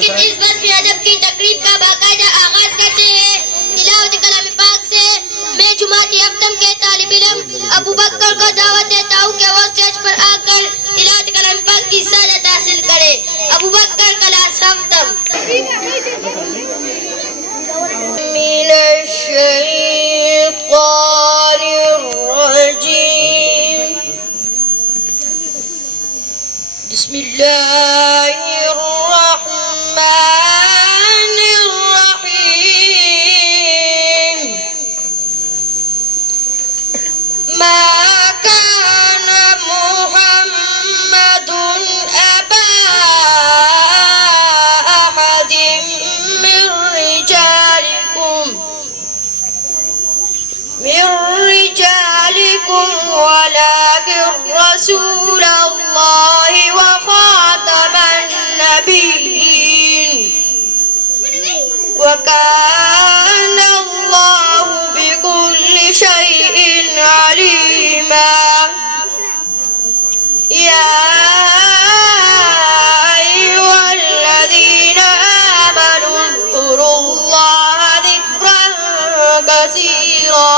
लेकिन इस बज़्म अदब की तकरीब का बाकायदा आगाज करते हैं तिलावत कलाम पाक से। मैं जुमाती अफ्तम के तालिब इल्म अबू बकर को दावत देता हूँ कि वो स्टेज पर आकर तिलावत कलाम पाक की सआदत हासिल करे। अबू बकर क्लास अफ्तम। मिनश शैतानिर रजीम। बिस्मिल्लाहिर रहमानिर रहीम। मा काना मुहम्मदुन अबा अहदिम मिन रिजालिकुम वलाकिन रसूलल्लाहि व खातमन नबिय्यीन व काना अल्लाहु बिकुल्लि शैइन अलीमा। या अय्युहल्लज़ीना आमनू ज़कुरुल्लाह ज़िक्रन कसीरा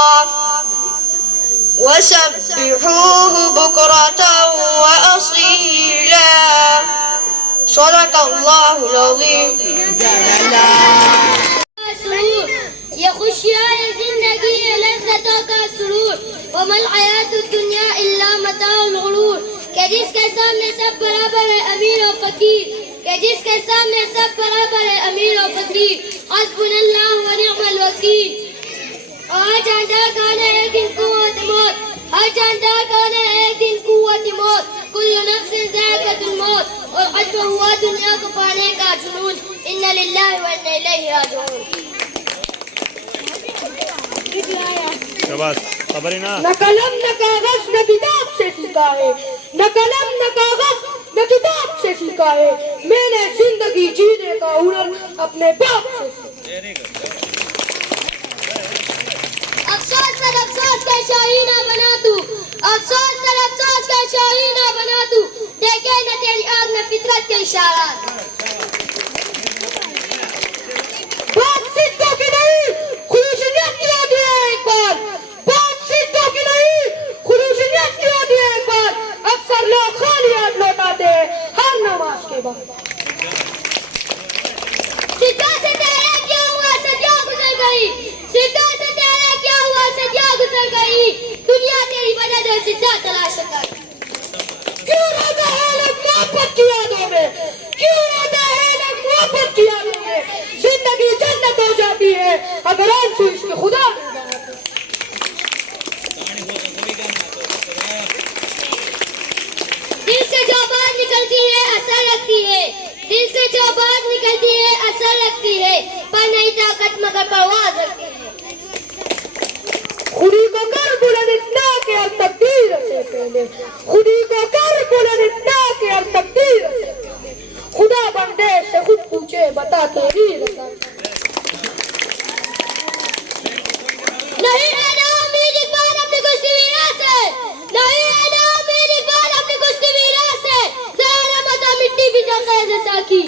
वसब्बिहूहु बुक्रतन व असीला। सदक़ल्लाहुल अज़ीम। ये खुशियाँ जिंदगी है लज़्ज़तों का सुरूर वमल हयातुद दुनिया इल्ला मताउल गुरूर। के जिसके सामने सब बराबर है अमीर और फकीर, के जिसके सामने सब बराबर है अमीर और फकीर। हस्बुनल्लाहु व निअमल वकील। हर जानदार कौन है एक दिन कुव्वत मौत, हर जानदार कौन है एक दिन कुव्वत मौत। कुल्लु नफ्सिन ज़ाइक़तुल मौत। और अजब हुआ दुनिया को पाने का जुनून। इन्ना लिल्लाहि व इन्ना इलैहि राजिऊन। शाबाश खबर है ना। न कलम न कागज न किताब से सीखा है, न कलम न कागज न किताब से सीखा है। मैंने जिंदगी जीने का हुनर अपने बाप से सीखा। अफसोस कर अफसोस का शाही ना बना तू, अफसोस कर अफसोस का शाही ना बना तू। देखे न तेरी आग न फितरत के इशारात। बात सिद्धों की नहीं खुलूसियत की होती है एक बार, बात सिद्धों की नहीं खुलूसियत की होती है एक बार। अक्सर लोग खाली हाथ लौटाते हैं हर नमाज के बाद। सिद्धा से तेरे क्या हुआ सदियां गुजर गई, सिद्धा से तेरे क्या हुआ सदियां गुजर गई। दुनिया तेरी वजह से सिद्धा तलाश कर। क्यों रहता है लोग मोहब्बत की यादों में, क्यों रहता है लोग मोहब्बत की यादों में। जिंदगी जन्नत हो जाती है अगर आंसू इश्क खुदा मिल जाए। दिल से जो बात निकलती है असर रखती है, दिल से जो बात निकलती है असर रखती है। पर नहीं ताकत मगर परवाज़ रखती है। खुदी को कर बुलंद इतना कि अब तकदीर से पहले, खुदी को कर बुलंद इतना कि अब तकदीर से पहले। खुदा बंदे से खुद पूछे बता तेरी रज़ा। नहीं है ना उम्मीद इकबाल अपनी कुश्ती वीरा से, नहीं है ना उम्मीद इकबाल अपनी कुश्ती वीरा से। ज़रा मत मिट्टी भी जलता है जैसा की।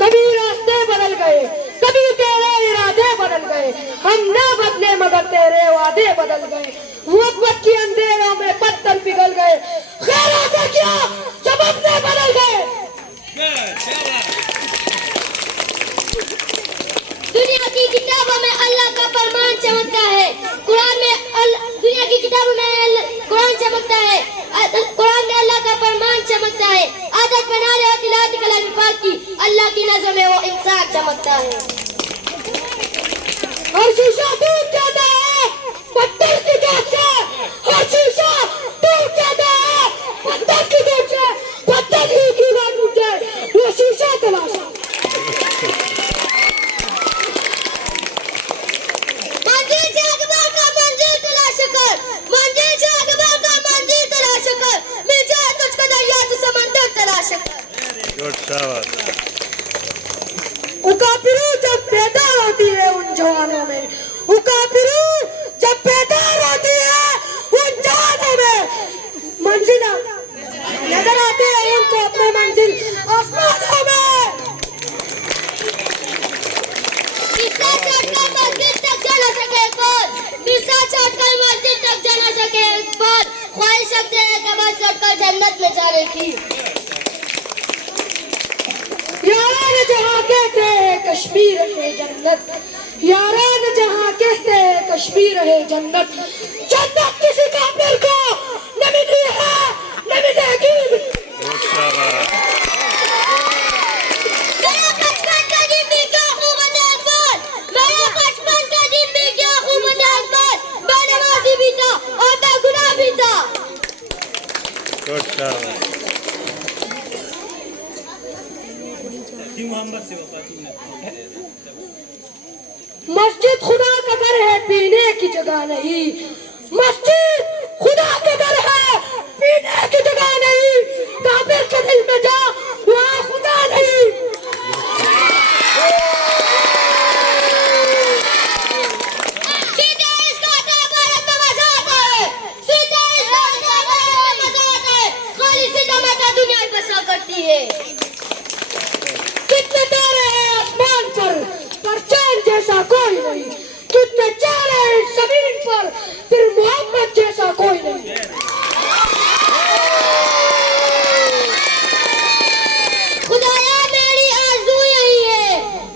कभी रास्ते बदल गए, कभी तेरे इरादे बदल गए। हम ना बदले मगर तेरे वादे बदल गए। मोहब्बत की अंधेरों में पत्थर पिघल गए। खैरों से क्या जब अपने बदल गए। दुनिया की किताबों में अल्लाह का फरमान चमकता है, कुरान में दुनिया की किताबों में कुरान चमकता है, कुरान में अल्लाह का फरमान चमकता है। आदत बना ले तिलावत कलाम पाक की, अल्लाह की नज़र में वो इंसान चमकता है। हर शीशा टूट जाता है पत्थर की चोट से, हर शीशा टूट जाता है पत्थर की चोट से। पत्थर ही क्यों ना टूट जाए वो शीशा तलाशा। मंजिल से अकबर का मंजिल तलाश कर, मंजिल से अकबर का मंजिल तलाश कर। मिल जाए तुझको दरिया तो समंदर तलाश कर। उकापिरू जब पैदा होती है उन जवानों में, उकापिरू जब पैदा होती है उन जवानों में। मंजिल नजर आते हैं उनको अपने मंजिल आसमान प्यारे की। यारान जहाँ कहते हैं कश्मीर है जन्नत, यारान जहाँ कहते हैं कश्मीर है जन्नत, जन्नत किसी काफिर को न मिली है न मिलेगी। शाबाश। मेरा बचपन का दिन भी क्या खूब अकबर, मेरा बचपन का दिन भी क्या खूब अकबर, मैं नमाजी भी था और मैं गुनाह भी था। शाबाश। मस्जिद खुदा का घर है पीने की जगह नहीं, मस्जिद खुदा का घर है पीने की जगह नहीं, काफिर के दिल में जा वहाँ खुदा नहीं। सीधे इसका भारत में मजा आता है, सीधे इसका भारत में मजा आता है, खाली सीधा माता दुनिया में बसा करती है। कितने तारे हैं आसमान पर चांद जैसा कोई नहीं, कितने चारे हैं जमीन पर फिर मोहम्मद जैसा कोई नहीं। खुदाया मेरी आरज़ू यही है,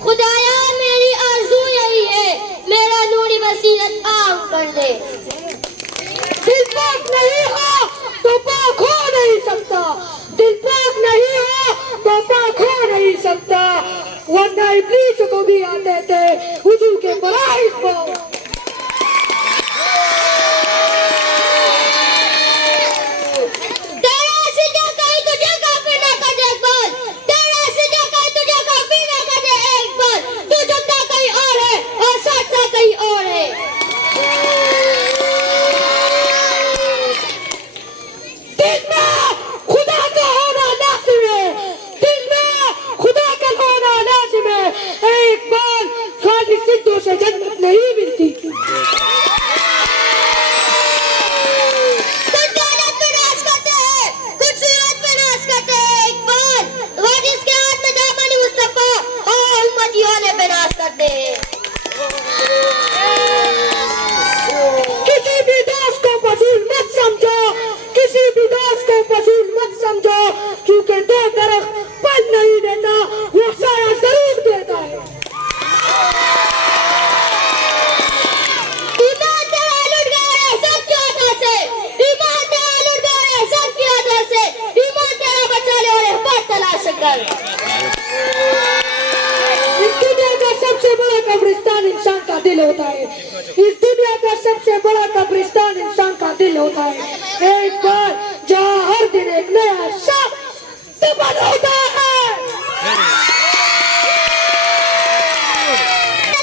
खुदाया मेरी आरज़ू यही है, मेरा नूरी बसीरत आम कर दे। दिल पाक नहीं हो तो पाक हो नहीं सकता, दिल पाक नहीं हो तो पाक हो नहीं सकता, वरना इब्लीस को भी आते थे हुजूर के फराइज़ पर। तेरा सीधा कहीं तुझे काफिर ना कर दे एक बार, तेरा सीधा कहीं तुझे काफिर ना कर दे एक बार, तू झुकता कहीं और है और सच्चा कहीं और है। दिल में खुदा का होना लाजिम है, दिल में खुदा का होना लाजिम है, एक बार खाली सिद्धों से जन्नत नहीं मिलती। कुछ दौलत पे नाश करते हैं, कुछ सूरत पे नाश करते हैं एक बार, वो जिसके हाथ में दामन मुस्तफा और उम्मतियों ने पे नाश करते हैं। किसी भी दोस्त को फजूल मत समझो, किसी भी दोस्त को फजूल मत समझो, क्योंकि दो तरफ फल नहीं देता वो साया जरूर देता है। ईमान तेरा लुट गया है सबकी वजह से, ईमान तेरा लुट गया है सबकी वजह से, ईमान तेरा बचा ले और हिफाजत तलाश कर। इस दुनिया का सबसे बड़ा कब्रिस्तान इंसान का दिल होता है, इस दुनिया का सबसे बड़ा कब्रिस्तान इंसान का दिल होता है, एक बार जहाँ हर दिन एक नया शख्स दफन होता है।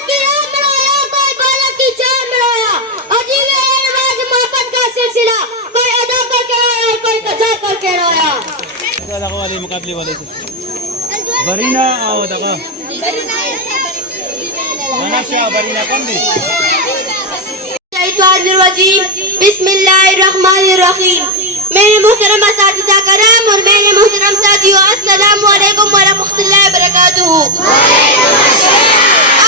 की रात बनाया, कोई बालक की जान बनाया, अजीब है रिवाज मोहब्बत का सिलसिला, कोई अदा करके रोया और कोई कजा करके रोया। Ako wala yung makabli wala siya. Barina awad ako. Mana siya barina kandi. बिस्मिल्लाहिर्रहमानिर्रहीम। मेरे मोहतरम असातिज़ा कराम और मेरे मोहतरम साथियों, अस्सलामु अलैकुम व रहमतुल्लाहि व बरकातुहू।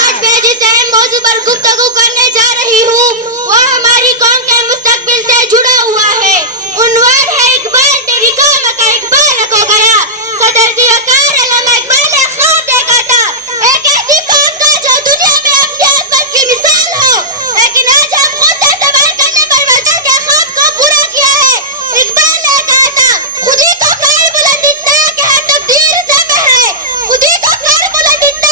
आज मैं जिस अहम मौजू पर गुफ्तगू करने जा रही हूँ वो हमारी कौम के मुस्तकबिल से जुड़ा हुआ है। उन्वान है इकबाल तेरी कौम का इकबाल हो गया। सदर ज़ियाकार अल्लामा इकबाल ने ख्वाब देखा था एक ऐसी कौम का जो दुनिया में अपनी अजमत की मिसाल हो, लेकिन आज हम खुद से सवाल करने पर वजह के ख्वाब को पूरा किया है। इकबाल ने कहा था खुदी को कर बुलंद इतना कि हर तकदीर से बहरे, खुदी को कर बुलंद इतना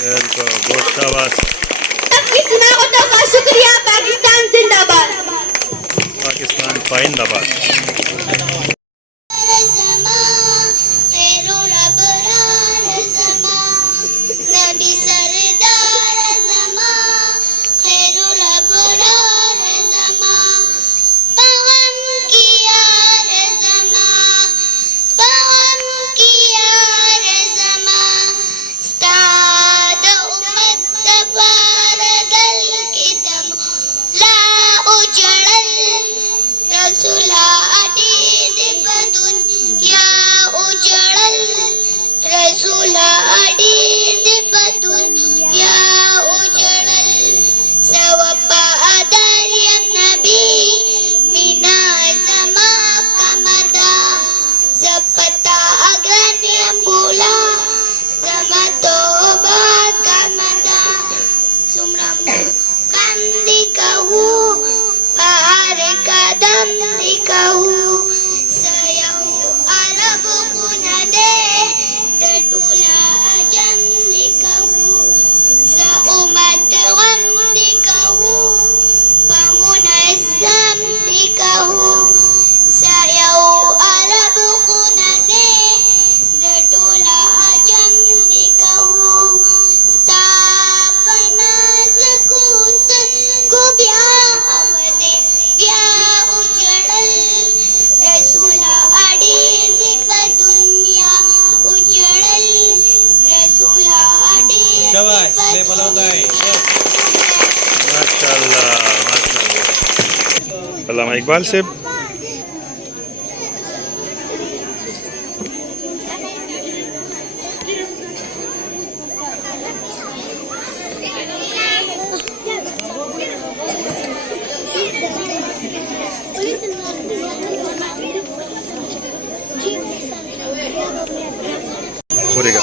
बिल्कुल बहुत शाबाश। सबकी समाअतों का शुक्रिया। पाकिस्तान जिंदाबाद। पाकिस्तान पाइंदाबाद। नबी सरदार ज़मा खैरुल अबरार ज़मा पगम किया रे ज़मा पगम किया रे ज़मा स्ताद उम्मत दफार दल की दम ला उजड़ल रसूला अदीद बदुन या उजड़ल रसूला अदीद बदुन या उजड़ल सवपा आदरियत नबी बिना ज़मा कमदा ज़पता अग्रनियम भूला ज़मा तोबा कमदा सुमरम कंदी कहू पार कदम दिखहू सयहू अरब कुनदे टूला अजम दिखहू सउमत गम दिखहू फमुनज़्ज़म दिखहू सयहू अरब कुनदे टूला अजम दिखहू स्थापना ज़कूत को ब्याहवदे ब्या उजड़ल रसूला अडीद दुनिया उजड़ल रसूला अडीद शाबाश। ले पलाव का है। माशाल्लाह माशाल्लाह। अल्लामा इकबाल से पूरेगा।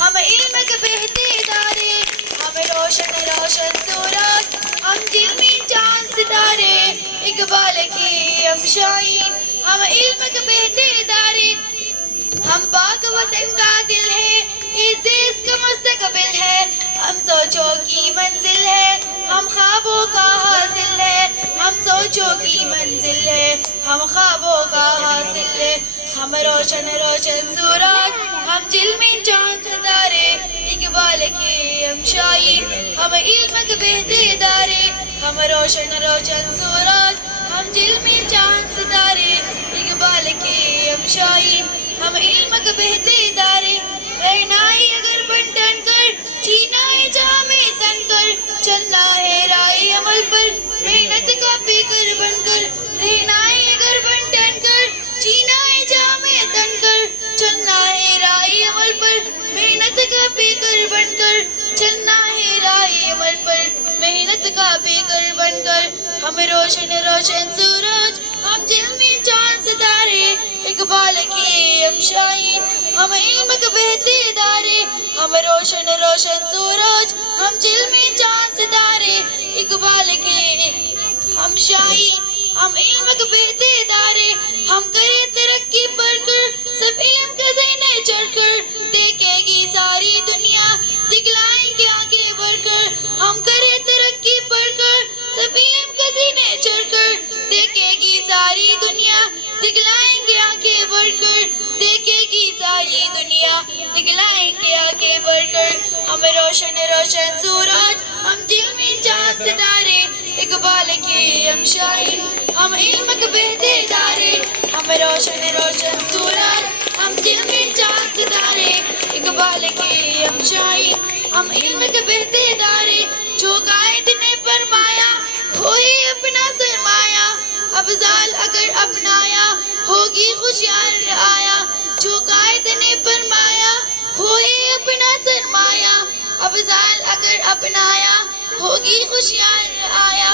हम इल्म के बेहतेदारे हम रोशन रोशन सूरज हम जिल्मी चांद सितारे इकबाल की हम शाहीन हम इल्म के बेहतेदारे हम पाक वतन का दिल है इस देश का मुस्तकबिल है हम सोचों की मंजिल है हम ख्वाबों का हासिल है हम सोचों की मंजिल है हम ख्वाबों का हासिल है हम रोशन रोशन सूरज हम जिल्मी चांद सितारे इकबाल के हम शाहीन हम इल्म के बेहतेदारे हम रोशन रोशन सूरज हम जिल्मी चांद सितारे इकबाल के हम शाहीन हम इल्म के बेहतेदारे रहनाई अगर बंटन कर जीना है जहाँ में तन कर चलना है राय अमल पर मेहनत का बेकर बनकर रहनाई अगर बंटन कर जीना है जहाँ में तन कर चलना है राय अमल पर मेहनत का बेकर बनकर चलना है राय अमल पर मेहनत का बेकर बनकर हम रोशन रोशन सूरज हम जिल्मी चांद सितारे इकबाल की हम शाहीन हम इल्म के बहते दारे हम रोशन रोशन सूरज हम जिल्मी चांद सितारे इकबाल के हम शाहीन हम इल्म के बहते दारे हम करें तरक्की बढ़कर सब इल्म के ज़हने चढ़कर देखेगी सारी दुनिया दिखलाएंगे आगे बढ़कर हम करें तरक्की बढ़कर सब इल्म के ज़हने चढ़कर देखेगी सारी दुनिया दिखलाएंगे आगे बढ़कर देखेगी सारी दुनिया दिखलाएंगे आगे बढ़कर हम रोशन रोशन सूरज हम दिल में चांद सितारे इकबाल के हम शाहीन हम इल्म के बहते दारे हम रोशन रोशन सूरज हम दिल में चांद सितारे इकबाल के हम शाहीन हम इल्म के बहते दारे जो कायद ने फरमाया कोई अपना सरमाया अफजाल अगर अपनाया होगी खुशियार आया जो कायद ने फरमाया कोई अपना सरमाया अफजाल अगर अपनाया होगी खुशियार आया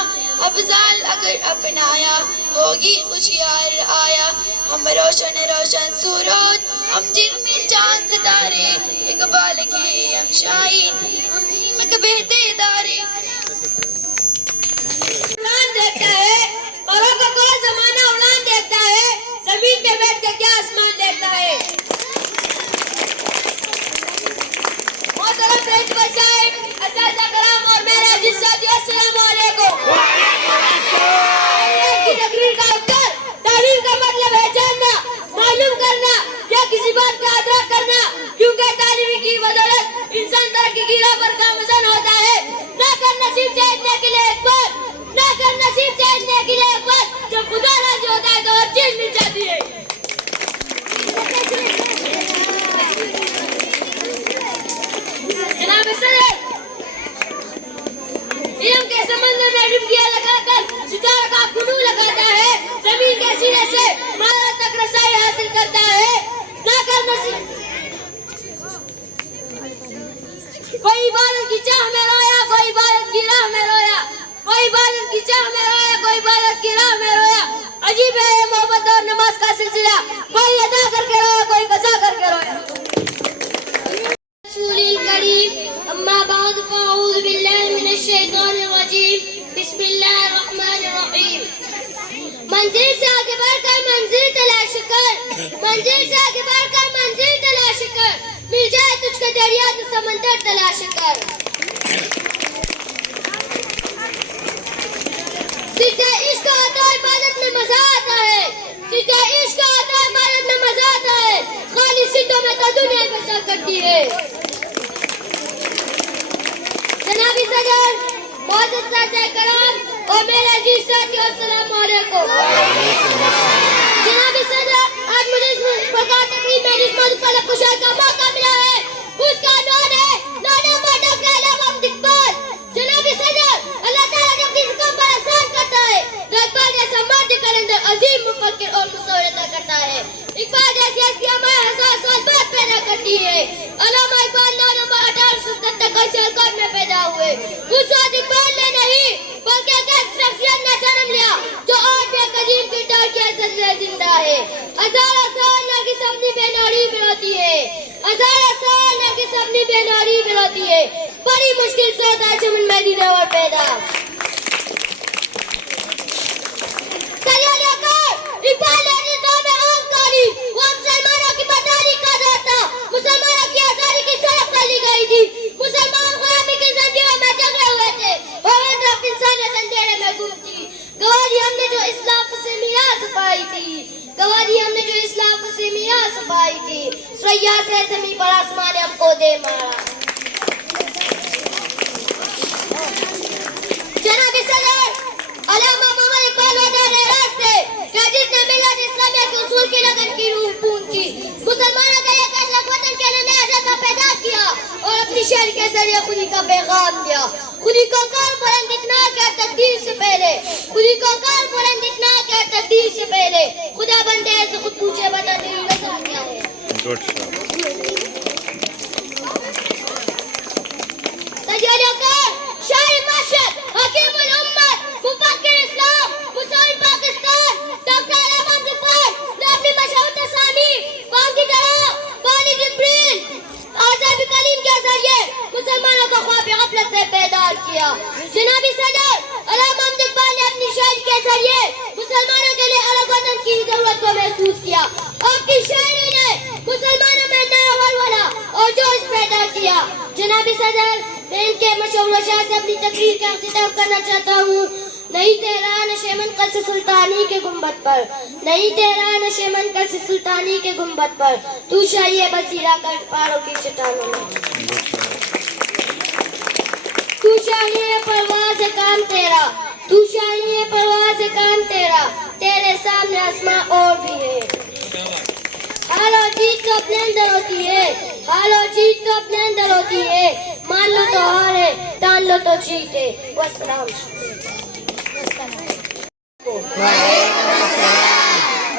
अफजाल अगर अपनाया होगी खुशियार आया हम रोशन रोशन सूरज हम दिल में चांद सितारे इकबाल के हम शाहीन हम इल्म के बहते दारे उड़ान देखता है औरों का कौन जमाना उड़ान देखता है जमीन पे बैठ के क्या आसमान देखता है मोहतरम प्रिंसिपल साहब असातिज़ा कराम और मेरे अजीज साथियों अस्सलाम वालेकुम की तकरीर का उत्तर तालीम का मतलब है जानना मालूम करना या किसी बात का अदराक करना क्योंकि तालीम की बदौलत इंसान तरक्की की राह पर गामज़न होता है ना कर नसीब चेतने के लिए एक बार ना कर नसीब चेतने के लिए एक बार जब खुदा राजी होता है तो हर चीज मिल जाती है जनाब सदर इल्म के समंदर में डुबकियां लगाकर सितारा का कुनू लगाता है जमीन के सिरे से माला तक रसाई हासिल करता है ना कर नसीब कोई इबादत की चाह में रोया कोई इबादत की राह में रोया कोई इबादत की चाह में रोया कोई इबादत की राह में रोया अजीब है ये मोहब्बत और नमाज का सिलसिला कोई अदा करके रोया कोई कज़ा करके रोया रसूलिल करीम अम्मा बाद फ़अऊज़ु बिल्लाहि मिनश शैतानिर रजीम बिस्मिल्लाहिर रहमानिर रहीम मंजिल से आगे बढ़कर मंजिल तलाश कर मंजिल से आगे बढ़कर मंजिल तलाश कर मिल जाए तुझको दरिया तो समंदर तलाश कर सीधा इश्क आता है इबादत में मजा आता है सीधा इश्क आता है इबादत में मजा आता है खाली सीधों में तो दुनिया बसा करती है जनाबी सदर बहुत साथी कराम और मेरे अजीज साथियों अस्सलाम वालेकुम जनाबी सदर आज मुझे इस प्रकार तकरीब में जिस मौजूद पर खुशाल का मौका मिला है उसका नाम है नाना मडक अलाम इकबाल जनाबी सदर अल्लाह ताला जब किसी को पर एहसान करता है तो इकबाल जैसा मर्द के अंदर अजीम मुफक्किर और मुसव्विर अता करता है इकबाल जैसी हस्ती हमारे हजार साल बाद पैदा करती है अल्लामा इकबाल 9 नंबर 1877 को सियालकोट में पैदा हुए उस वक्त इकबाल ने नहीं बल्कि एक शख्सियत ने जन्म लिया जो आज भी कदीम किरदार की असर से जिंदा है हजारों साल लगी सबनी बेनारी में होती है हजारों साल लगी सबनी बेनारी में होती है बड़ी मुश्किल से होता है चमन मदीने और पैदा इकबाल ने में आम काली वो मुसलमानों की बटारी का दौर था मुसलमानों की आजादी की सड़क पर ली गई थी मुसलमान गुलामी की जंजीरों में जकड़े हुए थे और तरफ इंसानियत अंधेरे में गुम थी गवाही हमने जो इस्लाम से मिरास पाई थी गवाही हमने जो इस्लाम से मिरास पाई थी सरैया से जमीन पर आसमान ने हमको दे मारा जनाब सदर अल्लामा मोहम्मद इकबाल वतन रास्ते क्या जिसने मिलत इस्लामिया के उसूल की लगन की रूह पूंजी मुसलमानों का एक अलग वतन के लिए आजाद का अपनी शहर के जरिए खुदी का पैगाम दिया। खुदी को कर बुलंद इतना क्या तकदीर से पहले, खुदी को कर बुलंद इतना क्या तकदीर से पहले, खुदा बंदे से खुद पूछे बता तेरी रजा क्या है। गुड शाबाश। शायर माशर, हकीमुल उम्मत, मुफक्किर इस्लाम, मुसल्ल पाकिस्तान, डॉक्टर अहमद ज़फ़र ने अपनी मशहूर तसानीफ कौम की तरह बानी जिब्रील आज़ाद कलीम के जरिए मुसलमानों को ख्वाब गफलत से बेदार किया। जनाबी सदर अला मोहम्मद इकबाल ने अपनी शायरी के जरिए मुसलमानों के लिए अलग वतन की जरूरत को महसूस किया। आपकी शायरी ने मुसलमानों में नया वलवला और जोश पैदा किया। जनाबी सदर, मैं इनके मशहूर अशार से अपनी तकरीर का इख्तिताम करना चाहता हूँ। नहीं तेरा नशेमन कस सुल्तानी के गुंबद पर, नहीं तेरा नशेमन कस सुल्तानी के गुंबद पर, तू शाही बसीरा कर पहाड़ों की चट्टानों में, तू शाही परवाज़ काम तेरा, तू शाही परवाज़ काम तेरा, तेरे सामने आसमां और भी है। हार और जीत तो अपने अंदर होती है, हार और जीत तो अपने अंदर होती है, मान लो तो हार है, ठान लो तो जीत है। वस्सलाम।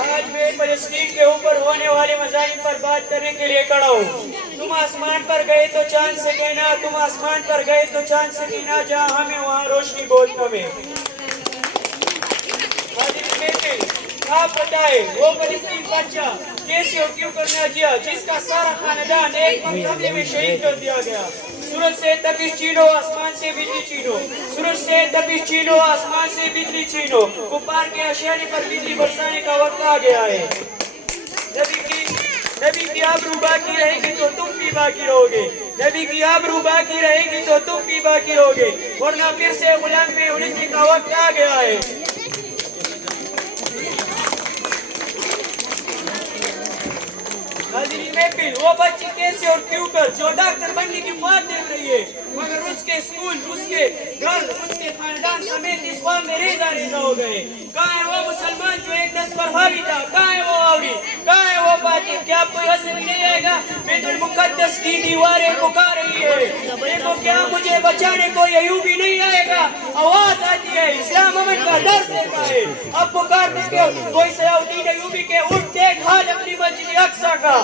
आज मैं फलस्तीन के ऊपर होने वाले मज़ालिम पर बात करने के लिए खड़ा हूँ। तुम आसमान पर गए तो चांद से कहना, तुम आसमान पर गए तो चांद से कहना, जहाँ हमें वहाँ रोशनी बहुत कम है। आप बताए वो फलस्तीन बच्चा कैसे और क्यों करना दिया जिसका सारा खानदान एक हमले में शहीद कर दिया गया। सूरज से तपिश छीनो, आसमान से बिजली छीनो, सूरज से तपिश छीनो, आसमान से बिजली छीनो, कुफार के अशारे पर बिजली बरसाने का वक्त आ गया है। नबी की आबरू बाकी रहेगी तो तुम भी बाकी रहोगे, नबी की आबरू बाकी रहेगी तो तुम भी बाकी रहोगे, वरना फिर से गुलाम में उलझने का वक्त आ गया है। महफिल वो बच्ची कैसे और क्यों कर जो डॉक्टर बनने की ख्वाब देख रही है, मगर उसके स्कूल, उसके घर, उसके खानदान समेत इस ख्वाब में रेजा रेजा हो गए। कहाँ है वो मुसलमान जो एक दस पर हावी था, कहाँ है वो आवड़ी, कहाँ है वो बातें, क्या कोई हंस नहीं आएगा। बैतुल मुक़द्दस की दीवारें पुकार रही है, देखो क्या मुझे बचाने कोई अयूबी नहीं आएगा। आवाज आती है इस्लाम अमन का दर्द देता है, अब पुकारने के कोई सलाउद्दीन अयूबी के उठ देख हाल अपनी मस्जिद अक्सा का,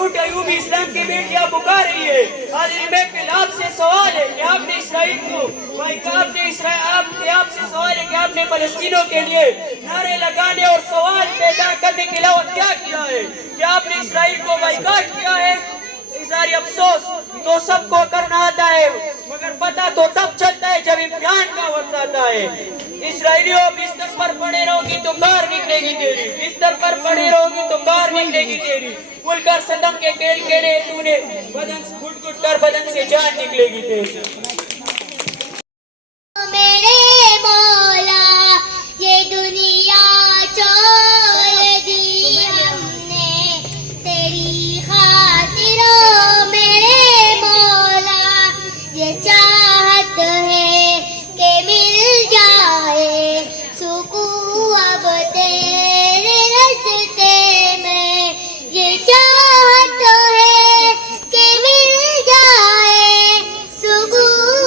उठ अयूबी इस्लाम की बेटियां पुकार रही है। हाजिर महफिल आपसे सवाल है कि आपने इसराइल को भाई आपसे सवाल है कि आपने फलस्तीनों के लिए नारे लगाने और सवाल पैदा करने के अलावा क्या किया है। क्या आपने इसराइल को बाइकाट किया है? इज़हार अफसोस तो सबको करना आता है, मगर पता तो तब चलता है जब इम्तिहान का वक्त आता है। इसराइलियों, बिस्तर पर पड़े रहोगी तो बाहर निकलेगी तेरी, बिस्तर पर पड़े रहोगी तो बाहर निकलेगी तेरी। खुलकर सदम के खेल खेले तूने, बदन घुट घुट कर बदन से जान निकलेगी तेरी। मेरे मौला ये दुनिया छोड़ दी हमने तेरी खातिर, मेरे मौला ये चाहत है कि मिल जाए सुकून अब तेरे रास्ते में, ये चाहत है कि मिल जाए सुकून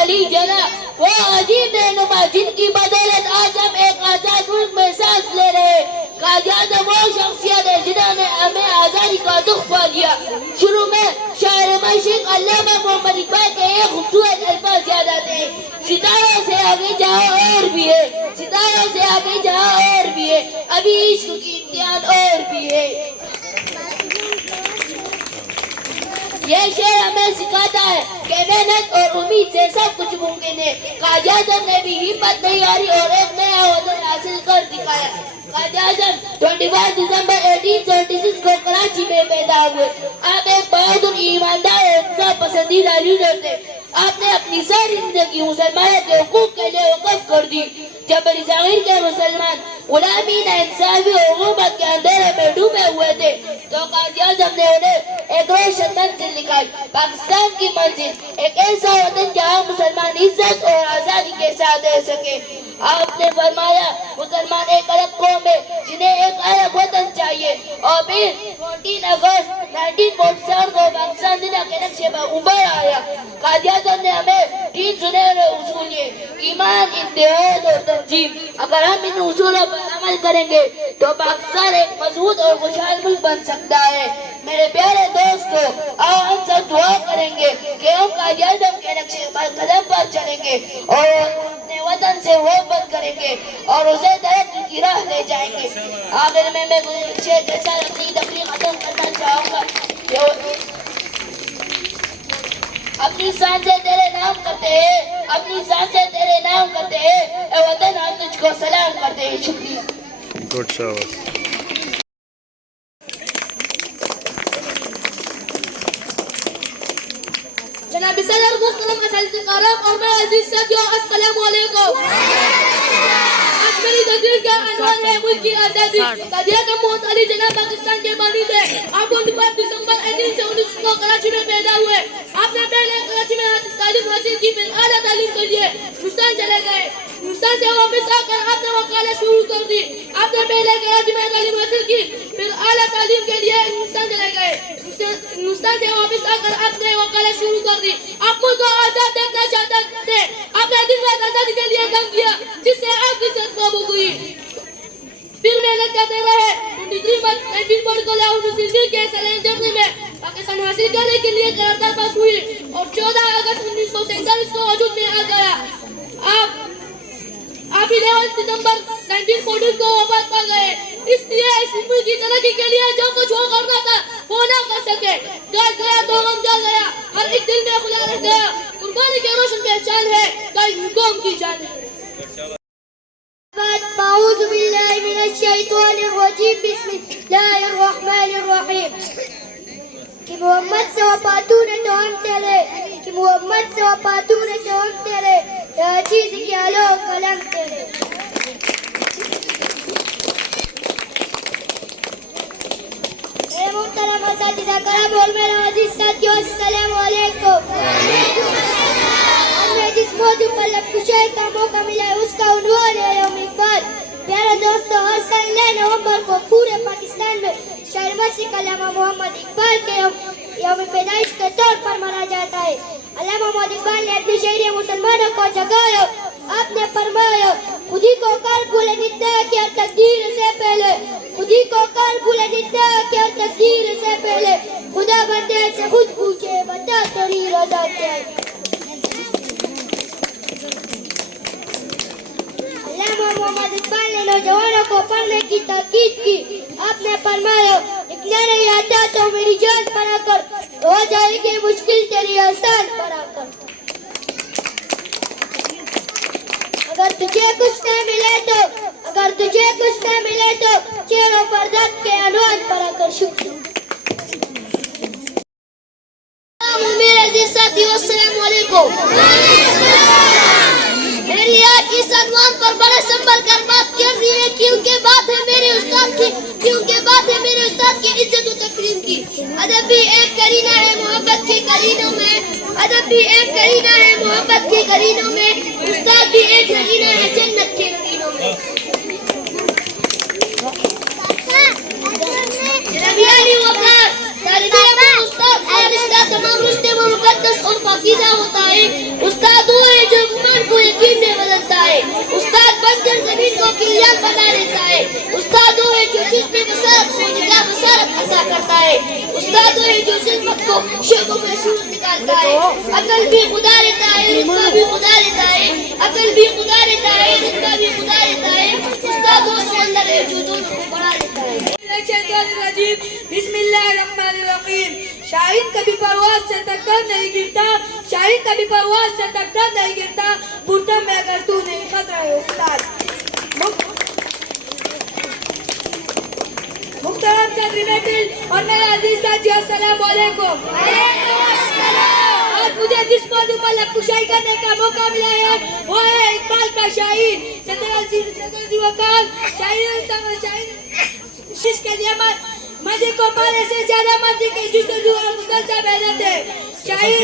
अली जना, वो अजीब रहनुमा जिनकी बदौलत आज हम एक आजाद मुल्क में सांस ले रहे हैं। कायद वो शख्सियत है जिन्होंने हमें आजादी का तोहफा दिया। शुरू में शायर मशरिक अल्लामा मोहम्मद इकबाल के एक खूबसूरत अल्फाज याद आते हैं, सितारों से आगे जाओ और भी है, सितारों से आगे जाओ और भी है, अभी इश्क की इम्तिहान और भी है। ये शेर हमें सिखाता है कि मेहनत और उम्मीद से सब कुछ मुमकिन है। कायद आज़म ने भी हिम्मत नहीं हारी और एक नया वतन हासिल कर दिखाया। कायद आज़म 25 दिसंबर 1876 को कराची में पैदा हुए। आप एक बहादुर, ईमानदार और इंसाफ पसंदीदा लीडर थे। आपने अपनी सारी जिंदगी मुसलमानों के हुकूक के लिए वक़्फ़ कर दी। जब बरसागिर के मुसलमान गुलामी, नाइंसाफी और हुकूमत के अंधेरे में डूबे हुए थे, तो कायद आज़म ने उन्हें एक रोशन मंजिल दिखाई, पाकिस्तान की मंजिल, एक ऐसा वतन जहाँ मुसलमान इज्जत और आज़ादी के साथ रह सके। आपने फरमाया, मुसलमान एक अलग कौम है जिन्हें एक अलग वतन चाहिए। और फिर 14 अगस्त 1947 को पाकिस्तान दुनिया के नक्शे पर उभर आया। कायद आज़म ने हमें 3 सुनहरे उसूल दिए, ईमान, इत्तेहाद और तंजीम। अगर हम इन उसूलों पर अमल करेंगे तो पाकिस्तान एक मजबूत और खुशहाल मुल्क बन सकता है। मेरे प्यारे दोस्तों, आओ हम सब दुआ करेंगे कि हम कायद आज़म के नक्शे पर कदम पर चलेंगे और अपने वतन से मोहब्बत करेंगे और उसे तरक्की की राह ले जाएंगे। आखिर में मैं कुछ शेर के साथ अपनी तकरीर खत्म करना चाहूँगा। अपनी सांसें तेरे नाम करते हैं, अपनी सांसें तेरे नाम करते हैं, ए वतन हम तुझको सलाम करते हैं। शुक्रिया। गुड शाबाश। जनाब सदर मुहतरम अज़ीज़ कारम और मैं अजीज साथियों, अस्सलामु अलैकुम। आज मेरी तकरीर का अनवान है मुल्क की आज़ादी। कायद आज़म अली जना पाकिस्तान के बानी थे। आप 25 दिसंबर 1819 को कराची में पैदा हुए। आपने पहले कराची में तालीम हासिल की, फिर आला तालीम के लिए हिंदुस्तान चले गए। हिंदुस्तान से वापस आकर आपने वकालत शुरू कर दी। आपने पहले कराची में तालीम हासिल की, फिर आला तालीम के लिए हिंदुस्तान चले गए। हिंदुस्तान से वापस आकर आपने वकालत शुरू कर दी। आप मुल्क को आजाद देखना चाहते थे। आपने दिन रात आजादी के लिए काम किया, जिससे आपकी सर काबू हुई। फिर मेहनत करते रहे। 23 मार्च 1940 को लाहौर मुस्लिम के सैलान जर्नी में पाकिस्तान हासिल करने के लिए करारदाद पास हुई और 14 अगस्त 1947 को वजूद में आ गया। आप 11 सितंबर 1940 को वफात पा गए। इसलिए इस मुल्क की तरक्की के लिए जो कुछ वो करना था वो ना कर सके। जल गया तो गम जल गया, हर एक दिल में खुदा रह गया। कुर्बानी की रोशन पहचान है, कई कौम की जान है। अऊज़ु बिल्लाहि मिनश शैतानिर रजीम, बिस्मिल्लाहिर रहमानिर रहीम। कि मोहम्मद से वफातूं ने तो हम तेरे, कि मोहम्मद से वफातूं ने तो हम तेरे, या चीज़ की आलो कलम तेरे। मेरे मुहतरम असातिज़ा कराम और मेरे अज़ीज़ साथियों, अस्सलामु अलैकुम। हमें जिस मौजू पर लफ्ज़ का मौका मिला है उसका उन्वान है यौम इक़बाल। प्यारे दोस्तों, हर साल 9 नवंबर को पूरे पाकिस्तान में शायर मशरिक़ अल्लामा मोहम्मद इकबाल के यौम पैदाइश के तौर पर मनाया जाता है। अल्लामा मोहम्मद इकबाल ने अपनी शायरी मुसलमानों को जगाया। आपने फरमाया, खुदी को कर भूले नित्ता क्या तकदीर से पहले, खुदी को कर भूले नित्ता क्या तकदीर से पहले, खुदा बंदे से खुद पूछे बता तेरी रज़ा क्या है। अल्लामा मोहम्मद इकबाल ने नौजवानों को पढ़ने की ताकीद की। आपने फरमाया, लिखना नहीं आता तो मेरी जान पढ़ा कर, हो जाएगी मुश्किल तेरी आसान पढ़ा कर। अगर तुझे कुछ न मिले तो, अगर तुझे कुछ न मिले तो चेहरों पर दर्द के अनवान पढ़ा कर। शुक्रिया। मेरे अज़ीज़ साथियों, अस्सलामु अलैकुम। मेरी आज इस अनवान पर बड़े संभल कर बात कर रही है क्योंकि बात है मेरे उस्ताद की, क्योंकि बात है मेरे उस्ताद की इज्जत और तकरीम की। अदब भी एक करीना है मोहब्बत के करीनों में, अदब भी एक करीना है मोहब्बत के करीनों में, उस्ताद भी एक नगीना है जन्नत के नगीनों में। जनाबियानी वकार, तालिबान उस्ताद का रिश्ता तमाम रिश्ते में मुकद्दस और पाकीज़ा होता है। उस्ताद वो है है जो सिर्फ को शेखों में सूरत निकालता है। अकल भी खुदा रहता है, रुतबा भी खुदा रहता है। अकल भी खुदा रहता है, रुतबा भी खुदा रहता है। उस्ताद वो समंदर है जो दोनों को बढ़ा रहता है। बिस्मिल्लाहिर्रहमानिर्रहीम। शाहीन कभी परवाज़ से टक्कर नहीं गिरता, शाहीन कभी परवाज़ से टक्कर नहीं गिरता, बुरदम में अगर तू नहीं खतरा है उस्ताद। मुख्तरम सदरिनेटिल और मेरे अजीज साथियों, अस्सलाम वालेकुम। आज मुझे जिस मौजू पर लबकुशाई करने का मौका मिला है वो है इकबाल का शाहीन। के लिए मस्जिद को पाने से ज्यादा मस्जिद की जुस्तजू और मुसलसल मेहनत है। शाहीन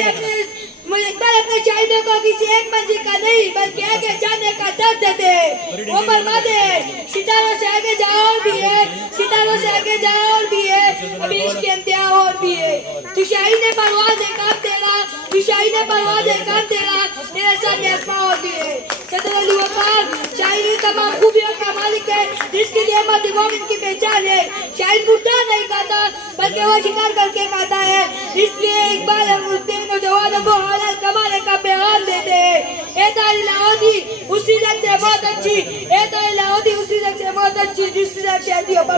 इकबाल अपने शाहिदों को किसी एक मंजिल का नहीं बल्कि आगे जाने का दर्द देते हैं। वो फरमाते हैं सितारों से आगे जाओ और भी है, सितारों से आगे जाओ और भी है, अभी इसके इंतहा और भी है। तू शाहीन ने परवाज़ है काम तेरा, तू शाहीन ने परवाज़ है काम तेरा, तेरे सामने आसमां और भी है। सदर अली वकार शाहीन तमाम खूबियों का मालिक है, जिसके लिए मर्द मोमिन की पहचान है। शाहीन मुर्दा नहीं खाता बल्कि वो शिकार करके खाता है, इसलिए इकबाल नौजवानों को हलाल कमाने का पैगाम देते हैं। ए तारी लाहौदी उसी जग से बहुत अच्छी, ए तारी लाहौदी उसी जग से बहुत अच्छी जिस जग से आती हो पर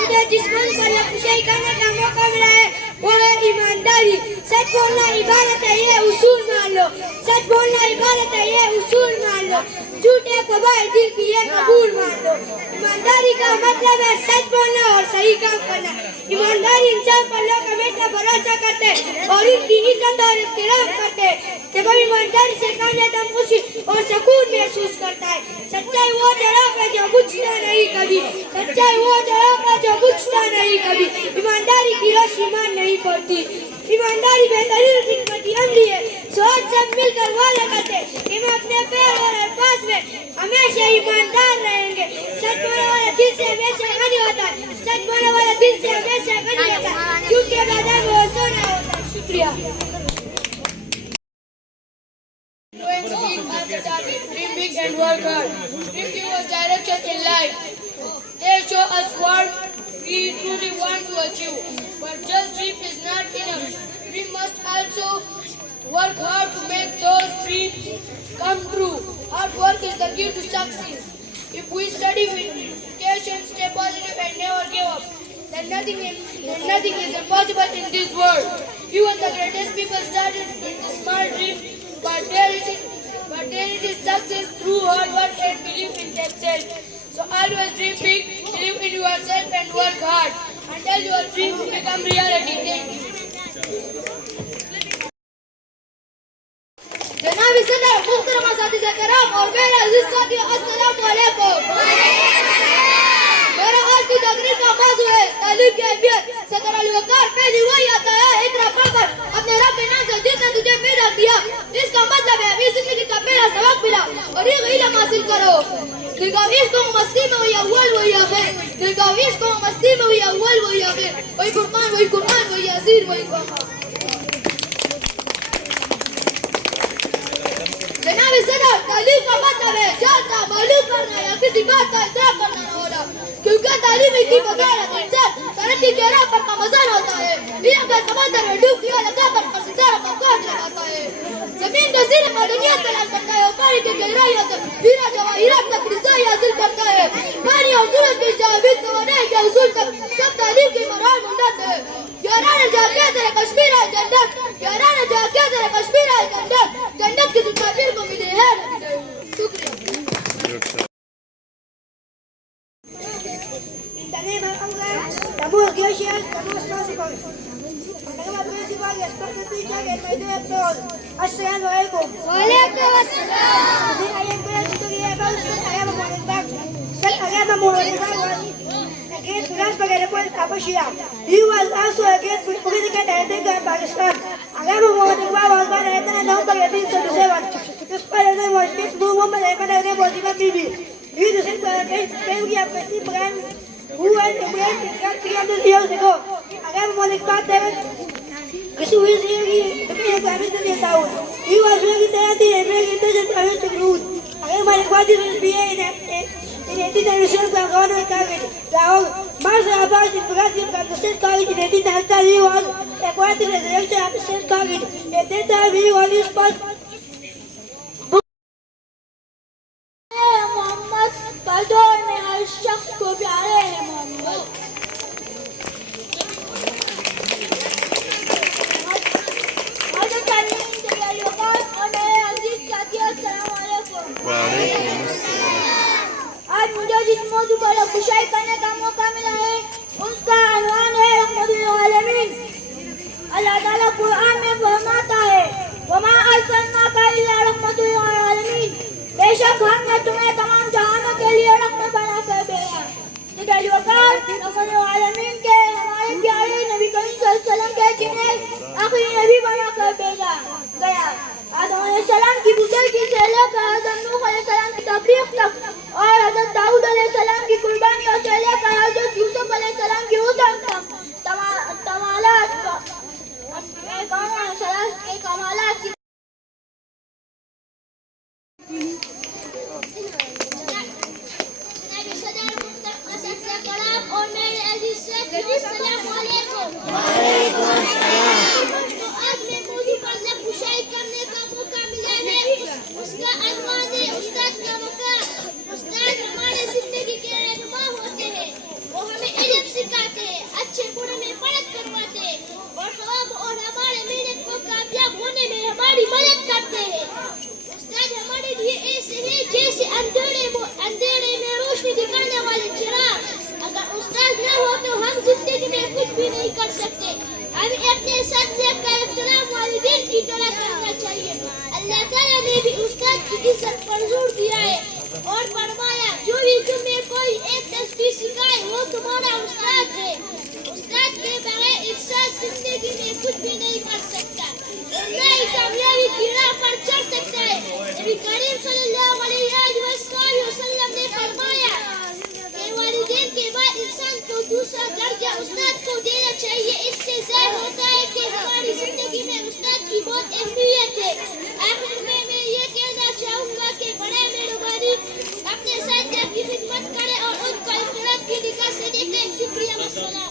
मुझे जिस मुल्क पर लबकुशाई करने का मौका मिला है वो है ईमानदारी। सच बोलना इबादत है, ये उसूल मान लो। सच बोलना इबादत है, ये उसूल मान लो। झूठे को भाई दिल की ये कबूल मान लो। ईमानदारी का मतलब है सच बोलना और सही काम करना। ईमानदारी इंसान पर लोग हमेशा भरोसा करते और इनकी इज्जत और इख्तिराम करते। जब हम ईमानदारी से काम लेते हम खुशी और सुकून महसूस करता है। सच्चाई वो जराब है जो बुझता नहीं कभी, सच्चाई वो जराब है जो बुझता नहीं कभी। ईमानदारी की रोशनी मान नहीं पड़ती। ईमानदारी बेहतरीन हिकमती अमली है। सोच सब मिलकर वादा करते कि हम अपने पैर और अल्फाज में हमेशा ईमानदार रहेंगे। सच बोलने वाला दिल से हमेशा गनी होता है, सच बोलने वाला दिल से हमेशा गनी होता है, क्योंकि मैदान में वो सोना होता है। शुक्रिया। Dream big and work hard. Dream give us direction in life. They show us what we truly want to achieve. But just dream is not enough. We must also work hard to make those dreams come true. Hard work is the key to success. If we study with dedication, stay positive and never give up, then nothing is impossible in this world. Even the greatest people started with a small dream, but there is success through hard work and belief in themselves. So always dream big, believe in yourself and work hard until your dreams become reality. Thank you. जनाब सदर, मुहतरम असातिज़ा कराम और मेरे अजीज साथियों, अस्सलाम वालेकुम। मेरा आज की तकरीर का मौजू है तालीम की अहमियत। सदर अली वकार पहली वही आता है इकरा पढ़कर अपने रब के नाम से जिसने तुझे पैदा किया। इसका मतलब है अभी जिंदगी का पहला सबक मिला और ये इल्म हासिल करो। दिल का इश्क को मस्ती में वही अव्वल वही आखिर, दिल का इश्क को मस्ती में वही अव्वल वही आखिर, वही फुरकान वही कुरान वही अजीर वही कुरान। जनाब सदर, तालीम का मतलब है जानना, मालूम करना या किसी बात का इतराफ करना न होना, क्योंकि तालीम की बगैर इंसान तरक्की के राह पर कमजोर होता है। इल्म का समंदर में डूब गया लगा पर सितारों का काट लगाता है। जमीन का सिर मदनियत तलाश करता है और पानी की गहराइयों से हीरा जवाहिरात तक रिसाई हासिल करता है। पानी और सूरज की जाविद तवानाई के उसूल तक सब तालीम की मरार मुंडत है। याराने जाके तेरे कश्मीर है जन्नत, याराने जाके तेरे कश्मीर है जन्नत, जन्नत की मुसाफिर को मिले है। शुक्रिया। In the name of Allah, the most gracious, the most merciful. Assalamu alaikum. Waalaikum assalam. I am going to give about against Transparency Apasia. He was also against political and in Pakistan. Agama Mohammed was born in November 1877. His father was no woman and mother was even baby. He is the family of the brand who went to Britain 300 years ago. Agama Mohammed he was very talented and very intelligent and very rude. I am my body was in 1897 by Governor Carvin. mais abaixo de Brasil, para vocês estarem de 30 mil anos, é 4 desejos, é vocês estarem de 80 mil anos, pode. Mohammad बदौर में हर शख्स को प्यारे हैं मोहम्मद हज़रत अली तैयारी वक़ात और मेरे अजीज साथियों अस्सलाम वालेकुम वालेकुम अस्सलाम। आज मुझे जिस मौजू पर खुशाई करने का मौका मिला है उसका अनवान है रहमतुल आलमीन। अल्लाह ताला कुरान में फरमाता है वमा अर्सलनाका इल्ला रहमतुल आलमीन, बेशक हमने तुम्हें तमाम जहानों के लिए रहमत बनाकर भेजा। आलमीन के हमारे प्यारे नबी करीम सल्लल्लाहु अलैहि वसल्लम के जिन्हें आखिरी नबी बनाकर भेजा गया। आदम अलैहिस्सलाम की बुजुर्गी से लेकर हज़रत नूह अलैहिस्सलाम की तबलीग तक और हज़रत दाऊद अलैहिस्सलाम की कुर्बानियों से लेकर हज़रत यूसुफ अलैहिस्सलाम की उज़म तक कमालात की और मेरे अजीज से अस्सलाम वालेकुम। तो आज मैं मौजू पर खुशाई करने का मौका मिला है उसका अनवान है उस्ताद का मकाम। उस्ताद हमारे जिंदगी के रहनुमा होते हैं, वो हमें इल्म सिखाते हैं, अच्छे बुरे में फर्क करवाते हैं और सवाब और हमारे मेहनत को कामयाब होने में हमारी मदद करते हैं। उस्ताद हमारे लिए ऐसे हैं जैसे अंधेरे में रोशनी दिखाने वाले चिराग। अगर उस्ताद न हो तो हम जिंदगी में कुछ भी नहीं कर सकते। हमें अपने साथियों का एहतराम वालिदैन की तरह करना चाहिए। अल्लाह ताला ने भी उस्ताद की इज्जत पर जोर दिया है और फरमाया जो भी तुम्हें कोई एक तस्बीह सिखाए वो तुम्हारा उस्ताद है। उस्ताद के बगैर इंसान जिंदगी में कुछ भी नहीं कर सकता और न ही कामयाबी की राह पर चढ़ सकता है। नबी करीम सल्लल्लाहु अलैहि वसल्लम ने फरमाया वालिदैन के बाद इंसान को दूसरा दर्जा उस्ताद को देना चाहिए। इससे ज़ाहिर होता है कि हमारी जिंदगी में उस्ताद की बहुत अहमियत है। आखिर में मैं ये कहना चाहूँगा कि बड़े मेहरबानी अपने साथियों की खिदमत करें और उनको इख्तिलाफ की निगाह से देखें। शुक्रिया वस्सलाम।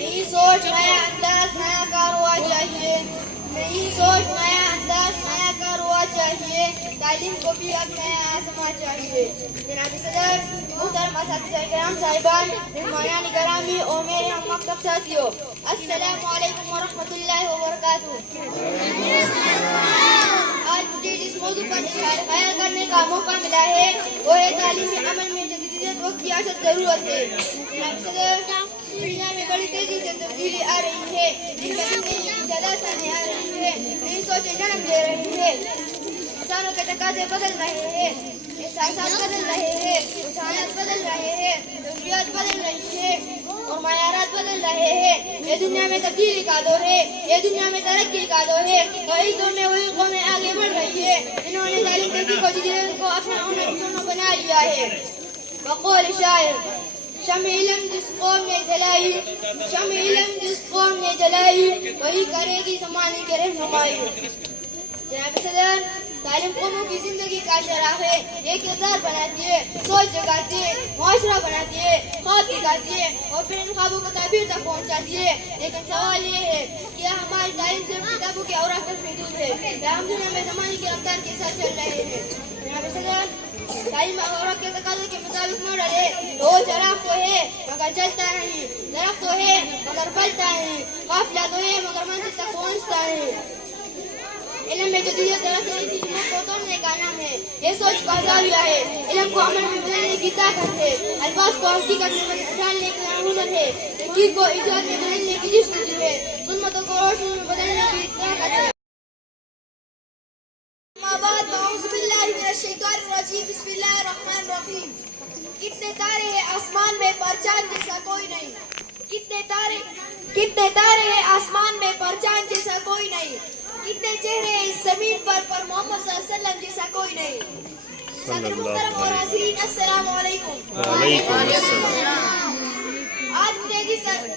नई सोच नया अंदाज नया कारवा चाहिए, नई सोच नया अंदाज नया कारवा चाहिए, तालीम को भी अब नया आसमा चाहिए। जनाब सदर मुहतरम असातिज़ा-ए-किराम साहिबान, मेहमानान गिरामी और मेरे हम मकतब साथियों, अस्सलामु अलैकुम व रहमतुल्लाहि व बरकातुहू। आज मुझे जिस मौजू पर इज़हार ख्याल करने का मौका मिला है वो है तालीमी अमल में जदीदियत व कियासत ज़रूरत है। जनाब सदर दुनिया में बड़ी तेजी से तब्दीली आ रही है, ज़्यादा सामने आ रही है, नई सोचें जन्म ले रही है, इंसानों के तकाज़े बदल रहे हैं, एहसासात बदल रहे हैं, रुझानात बदल रहे हैं, ज़रूरियात बदल रही है और मयारात बदल रहे हैं। ये दुनिया में तब्दीली का दौर है, ये दुनिया में तरक्की का दौर है। वही दौर में वही कौमें आगे बढ़ रही है। इन्होंने तालीम तहकीक और जदीदियत को अपना उन्होंने बना लिया है। वक़ौल शायर शम्ए इल्म जिस कौम ने जलाई, शम्ए इल्म जिस कौम ने जलाई, वही करेगी ज़माने की रहनुमाई। जनाब सदर तालीम कौमों की जिंदगी का शराह है, ये किरदार बनाती है, सोच जगाती है, मुआशरा बनाती है, ख्वाब दिखाती है और फिर इन ख्वाबों को ताबीर तक पहुँचाती है। लेकिन सवाल ये है कि हमारी तालीम सिर्फ किताबों के औराक तक महदूद है या हम दुनिया में ज़माने की रफ्तार के साथ चल रहे हैं। जनाब सदर तालीम औरत के तकाज़े के मुताबिक न रहे तो वो चराग तो है मगर जलता नहीं, दरख्त तो है मगर फलता नहीं, काफिला तो है मगर मंजिल तक पहुँचता नहीं। इल्म में जदीदियत दरअसल इसी हिम्मत को तोड़ने का नाम है। ये सोच का ज़ाविया है, इल्म को अमल में बदलने की ताकत है, अल्फाज को हकीकत में ढालने का हुनर है, तहकीक को इजाद में बदलने की जिस्मती है, सुन्नतों को रोशनी में बदलने की ताकत है। कितने तारे हैं आसमान में पर चांद जैसा कोई नहीं, कितने तारे हैं आसमान में पर चांद जैसा कोई नहीं, कितने चेहरे हैं इस जमीन पर मोहम्मद सल्लल्लाहु अलैहि वसल्लम जैसा कोई नहीं। मुहतरम और हाज़रीन, अस्सलामु अलैकुम। वालेकुम अस्सलाम। आज मुझे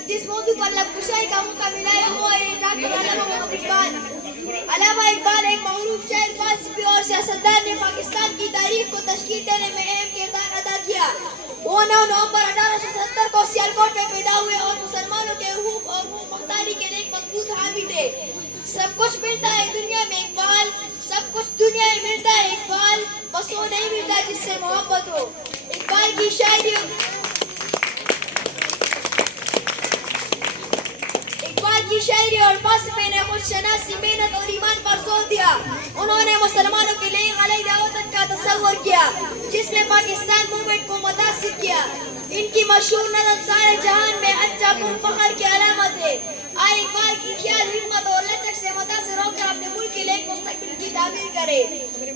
जिस मौजू पर लबकुशाई का मौका मिला है वो है डॉक्टर अल्लामा मोहम्मद इकबाल। अल्लामा इकबाल एक मगरूब शायर, फलसफी और सियासतदान ने पाकिस्तान की तारीख को तशकील देने में अहम किरदार अदा किया। वो 9 नवंबर 1870 को सियालकोट में पैदा हुए और मुसलमानों के हुकूक और मुख्तारी के लिए मजबूत हामी थे। सब कुछ मिलता है दुनिया में इकबाल, सब कुछ दुनिया में मिलता है इकबाल, बस वो नहीं मिलता जिससे मोहब्बत हो। इकबाल की शायरी और फलसफे ने खुद शनासी, मेहनत और ईमान पर जोर दिया। उन्होंने मुसलमानों के लिए अलग वतन का तस्वर किया जिसने पाकिस्तान मूवमेंट को मुतासिर किया। इनकी मशहूर नज़म सारे जहान में अनजाकुम फख्र की अलामत है। आए इकबाल की ख्याल, हिम्मत और लचक से मुतासिर होकर अपने मुल्क के लिए मुस्तकबिल की तामीर करे।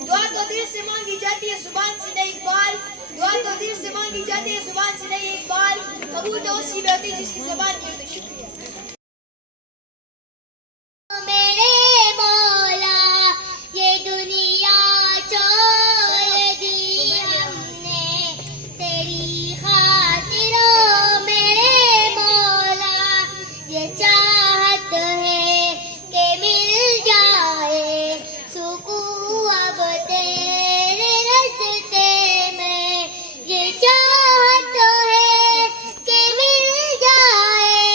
दुआ तो दिल से मांगी जाती है, जुबान से नहीं इकबाल। दुआ तो दिल से मांगी जाती है, जुबान से नहीं इकबाल। कबूल तो उसी में होती जिसकी जुबान की होती। शुक्रिया। मेरे मौला ये दुनिया छोड़ दी हमने तेरी खातिर। मेरे मौला ये चाहत है कि मिल जाए सुकून अब तेरे रास्ते में। ये चाहत है कि मिल जाए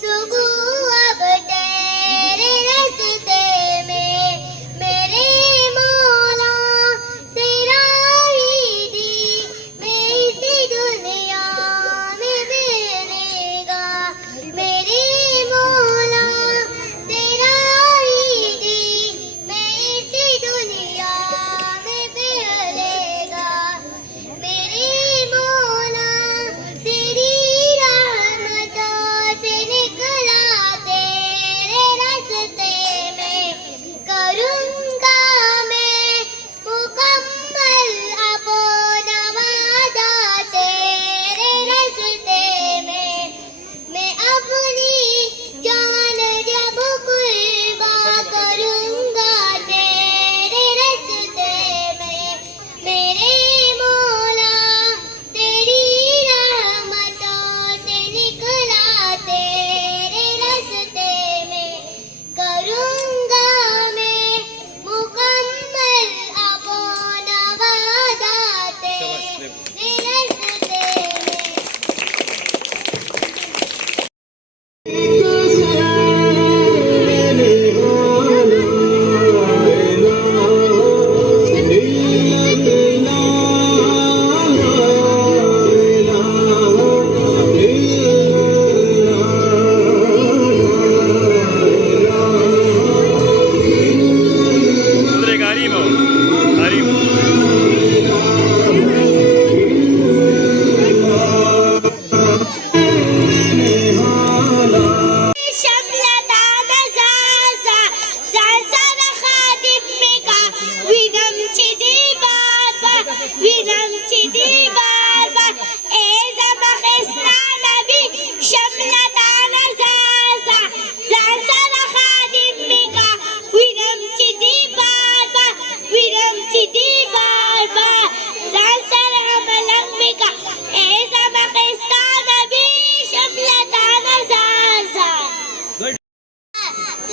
सुकून अब तेरे रास्ते में। मेरे मौला तेरा ही दी मैं इसी दुनिया में मिलेगा। मेरे मौला तेरा ही दी मैं इसी दुनिया में मिलेगा। मेरे मौला तेरी रहमतों से निकला तेरे रास्ते में। करूँगा मैं मुकम्मल अपना वादा तेरे रास्ते में। मैं अपनी जान जब कुर्बान करूँगा तेरे रास्ते में। मेरे मौला तेरी रहमतों से निकला तेरे रास्ते में। करूँगा मैं मुकम्मल अपना वादा तेरे रास्ते में। Andre Garimo. Garimo.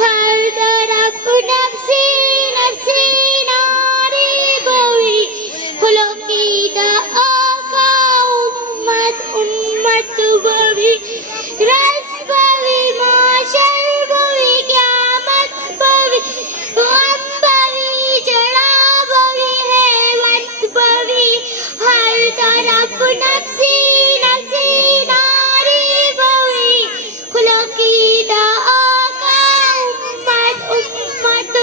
हर तरफ नफ्सी नफ्सी नारी गोवी खुलो की आका उम्मत उम्मत गोवी रस गोवी माशर गोवी क़यामत गोवी हम गोवी जड़ा गोवी है वत गोवी हर तरफ नफ्सी नफ्सी नारी गोवी खुलो की आका उम्मत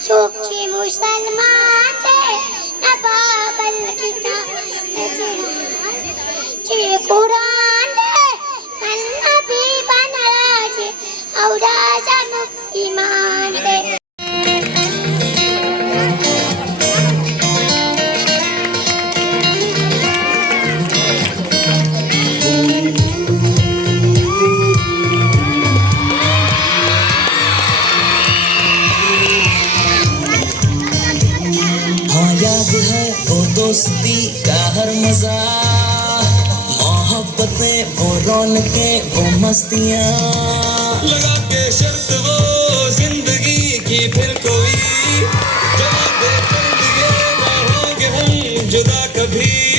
Suci Musliman Nababal kita Ci Quran An Nabi Banaraji Auda Janu Iman याद है वो दोस्ती का हर मजा, मोहब्बतें वो रौनकें वो मस्तियाँ, लगा के शर्त वो जिंदगी की फिर कोई जवाब दे कर दिए ना होंगे हम जुदा कभी।